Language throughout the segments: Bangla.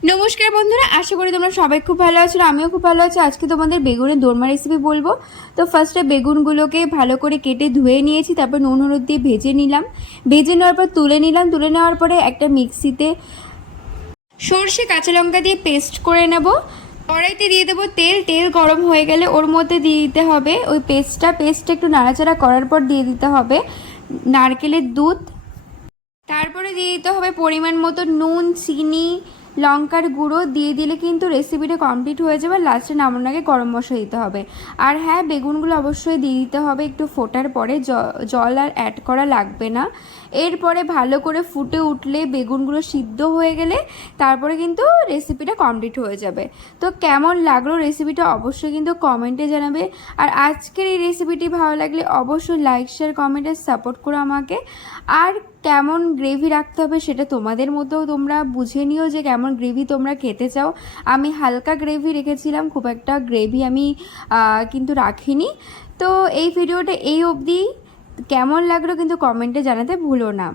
নমস্কার বন্ধুরা, আশা করি তোমরা সবাই খুব ভালো আছো। আমিও খুব ভালো আছি। আজকে তোমাদের বেগুনের দোরমা রেসিপি বলবো। তো ফার্স্টে বেগুনগুলোকে ভালো করে কেটে ধুয়ে নিয়েছি, তারপর নুন হলুদ দিয়ে ভেজে নিলাম। ভেজে নেওয়ার পর তুলে নিলাম। তুলে নেওয়ার পরে একটা মিক্সিতে সর্ষে কাঁচা লঙ্কা দিয়ে পেস্ট করে নেব। কড়াইতে দিয়ে দেবো তেল। তেল গরম হয়ে গেলে ওর মধ্যে দিয়ে দিতে হবে ওই পেস্টটা একটু নাড়াচাড়া করার পর দিয়ে দিতে হবে নারকেলের দুধ। তারপরে দিয়ে দিতে হবে পরিমাণ মতো নুন, চিনি, লঙ্কার গুঁড়ো। দিয়ে দিলে কিন্তু রেসিপিটা কমপ্লিট হয়ে যাবে। লাস্টে নামানোর আগে গরম মশলা দিতে হবে। আর হ্যাঁ, বেগুনগুলো অবশ্যই দিয়ে দিতে হবে একটু ফোটার পরে, জল আর অ্যাড করা লাগবে না। এরপরে ভালো করে ফুটে উঠলে, বেগুনগুলো সিদ্ধ হয়ে গেলে তারপরে কিন্তু রেসিপিটা কমপ্লিট হয়ে যাবে। তো কেমন লাগলো রেসিপিটা অবশ্যই কিন্তু কমেন্টে জানাবে। আর আজকের এই রেসিপিটি ভালো লাগলে অবশ্যই লাইক, শেয়ার, কমেন্টে সাপোর্ট করো আমাকে। আর কেমন গ্রেভি রাখতে হবে সেটা তোমাদের মতো তোমরা বুঝে নিও যে কেমন গ্রেভি তোমরা খেতে চাও। আমি হালকা গ্রেভি রেখেছিলাম, খুব একটা গ্রেভি আমি কিন্তু রাখিনি। তো এই ভিডিওটা এই অবধি। কেমন লাগলো কিন্তু কমেন্টে জানাতে ভুলো না।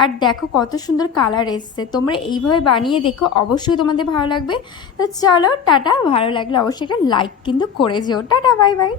আর দেখো কত সুন্দর কালার এসছে। তোমরা এইভাবে বানিয়ে দেখো, অবশ্যই তোমাদের ভালো লাগবে। তো চলো টাটা। ভালো লাগলে অবশ্যই একটা লাইক কিন্তু করে যেও। Tata, bye bye.